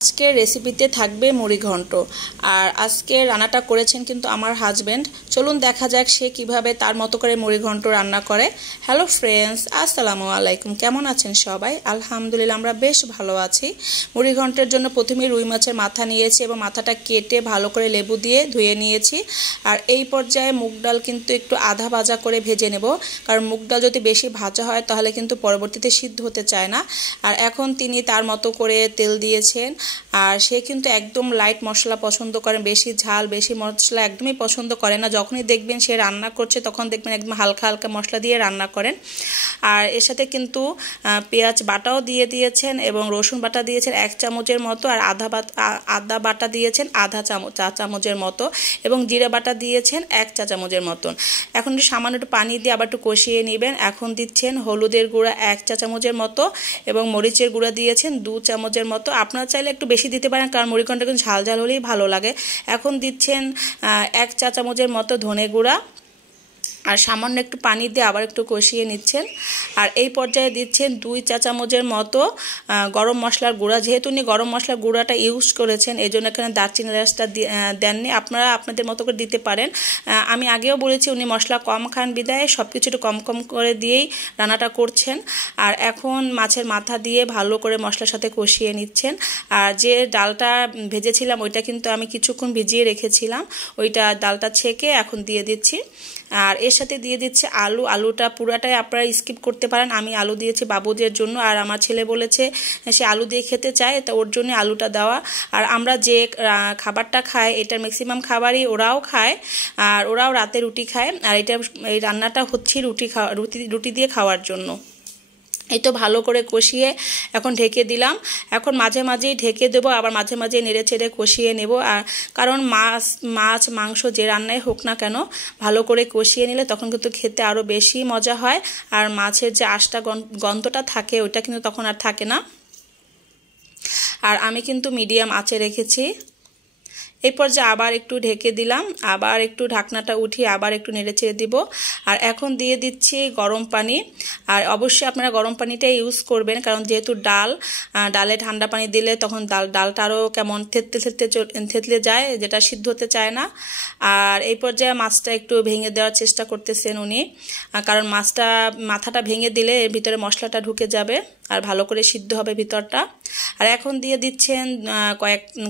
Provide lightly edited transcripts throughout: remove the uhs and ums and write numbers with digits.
আজকের রেসিপিতে থাকবে মুড়ি ঘন্ট। আর আজকে রান্নাটা করেছেন কিন্তু আমার হাজবেন্ড। চলুন দেখা যাক সে কিভাবে তার মতো করে মুড়ি ঘন্ট রান্না করে। হ্যালো ফ্রেন্ডস, আসসালামু আলাইকুম। কেমন আছেন সবাই? আলহামদুলিল্লাহ আমরা বেশ ভালো আছি। মুড়ি ঘন্টের জন্য প্রথমে রুই মাছের মাথা নিয়েছি এবং মাথাটা কেটে ভালো করে লেবু দিয়ে ধুয়ে নিয়েছি। আর এই পর্যায়ে মুগ ডাল কিন্তু একটু আধা ভাজা করে ভেজে নেব, কারণ মুগ ডাল যদি বেশি ভাজা হয় তাহলে কিন্তু পরবর্তীতে সিদ্ধ হতে চায় না। আর এখন তিনি তার মতো করে তেল দিয়েছেন। আর সে কিন্তু একদম লাইট মশলা পছন্দ করেন, বেশি ঝাল বেশি মশলা একদমই পছন্দ করে না। যখনই দেখবেন সে রান্না করছে তখন দেখবেন একদম হালকা হালকা মশলা দিয়ে রান্না করেন। আর এর সাথে কিন্তু পেঁয়াজ বাটাও দিয়ে দিয়েছেন এবং রসুন বাটা দিয়েছেন 1 চামচের মতো, আর আদা বাটা দিয়েছেন চা চামচের মতো, এবং জিরা বাটা দিয়েছেন 1 চা চামচের মতন। এখন একটু সামান্য একটু পানি দিয়ে আবার একটু কষিয়ে নেবেন। এখন দিচ্ছেন হলুদের গুঁড়া 1 চা চামচের মতো এবং মরিচের গুঁড়া দিয়েছেন 2 চামচের মতো। আপনারা চাইলে একটু বেশি দিতে পারেন, কারণ মুড়ি ঘন্ট কিন্তু ঝাল ঝাল হলেই ভালো লাগে। এখন দিচ্ছেন 1 চা চামচের মতো ধনে গুঁড়া, আর সামান্য একটু পানি দিয়ে আবার একটু কষিয়ে নিচ্ছেন। আর এই পর্যায়ে দিচ্ছেন 2 চা চামচের মতো গরম মশলার গুঁড়া। যেহেতু উনি গরম মশলার গুঁড়াটা ইউজ করেছেন এই জন্য এখানে দারচিনি এলাচটা দেননি, আপনারা আপনাদের মতো করে দিতে পারেন। আমি আগেও বলেছি উনি মশলা কম খান বিদায় সব কিছু একটু কম কম করে দিয়েই রান্নাটা করছেন। আর এখন মাছের মাথা দিয়ে ভালো করে মশলার সাথে কষিয়ে নিচ্ছেন। আর যে ডালটা ভেজেছিলাম ওইটা কিন্তু আমি কিছুক্ষণ ভিজিয়ে রেখেছিলাম, ওইটা ডালটা ছেঁকে এখন দিয়ে দিচ্ছি। আর এর সাথে দিয়ে দিচ্ছে আলুটা পুরাটাই আপনারা স্কিপ করতে পারেন। আমি আলু দিয়েছি বাবুদের জন্য, আর আমার ছেলে বলেছে সে আলু দিয়ে খেতে চায়, তো ওর জন্য আলুটা দেওয়া। আর আমরা যে খাবারটা খাই এটার ম্যাক্সিমাম খাবারই ওরাও খায়, আর ওরাও রাতে রুটি খায়। আর এই রান্নাটা হচ্ছে রুটি দিয়ে খাওয়ার জন্য। এই তো ভালো করে কষিয়ে এখন ঢেকে দিলাম। এখন মাঝে মাঝেই ঢেকে দেবো, আবার মাঝে মাঝে নেড়ে চেড়ে কষিয়ে নেব। আর কারণ মাছ মাংস যে রান্নাই হোক না কেন ভালো করে কষিয়ে নিলে তখন কিন্তু খেতে আরও বেশি মজা হয়। আর মাছের যে আঁশটা গন্ধটা থাকে ওইটা কিন্তু তখন আর থাকে না। আর আমি কিন্তু মিডিয়াম আঁচে রেখেছি। এই পর্যায়ে আবার একটু ঢেকে দিলাম, আবার একটু ঢাকনাটা উঠিয়ে আবার একটু নেড়ে চেড়ে দিব। আর এখন দিয়ে দিচ্ছি গরম পানি। আর অবশ্যই আপনারা গরম পানিটাই ইউজ করবেন, কারণ যেহেতু ডালে ঠান্ডা পানি দিলে তখন ডালটা আরও কেমন থেতলে যায়, যেটা সিদ্ধ হতে চায় না। আর এই পর্যায়ে মাছটা একটু ভেঙে দেওয়ার চেষ্টা করতেছেন উনি, কারণ মাথাটা ভেঙে দিলে এর ভিতরে মশলাটা ঢুকে যাবে আর ভালো করে সিদ্ধ হবে ভিতরটা। আর এখন দিয়ে দিচ্ছেন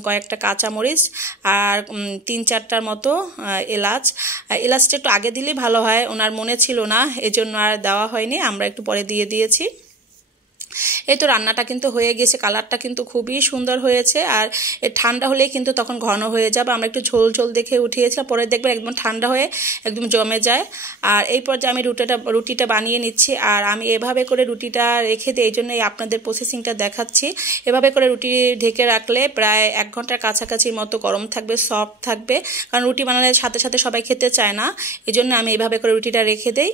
কয়েকটা কাঁচামরিচ আর 3-4টার মতো এলাচটা একটু আগে দিলেই ভালো হয়, ওনার মনে ছিল না এজন্য আর দেওয়া হয়নি, আমরা একটু পরে দিয়ে দিয়েছি। এই তো রান্নাটা কিন্তু হয়ে গেছে, কালারটা কিন্তু খুবই সুন্দর হয়েছে। আর ঠান্ডা হলেই কিন্তু তখন ঘন হয়ে যাবে। আমরা একটু ঝোল ঝোল দেখে উঠিয়েছিলাম, পরে দেখবেন একদম ঠান্ডা হয়ে একদম জমে যায়। আর এই পর্যায়ে আমি রুটিটা বানিয়ে নিচ্ছি। আর আমি এভাবে করে রুটিটা রেখে দিই, এই জন্যই আপনাদের প্রসেসিংটা দেখাচ্ছি। এভাবে করে রুটি ঢেকে রাখলে প্রায় 1 ঘন্টার কাছাকাছির মতো গরম থাকবে, সফট থাকবে, কারণ রুটি বানালে সাথে সাথে সবাই খেতে চায় না, এই জন্য আমি এভাবে করে রুটিটা রেখে দেই।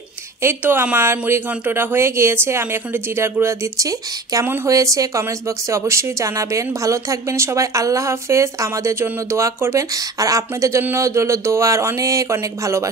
এই তো আমার মুড়ি ঘন্টটা হয়ে গিয়েছে। আমি এখন জিরার গুঁড়া দিচ্ছি। কেমন হয়েছে কমেন্টস বক্সে অবশ্যই জানাবেন। ভালো থাকবেন সবাই, আল্লাহ হাফেজ। আমাদের জন্য দোয়া করবেন, আর আপনাদের জন্য রইল দোয়ার অনেক অনেক ভালোবাসা।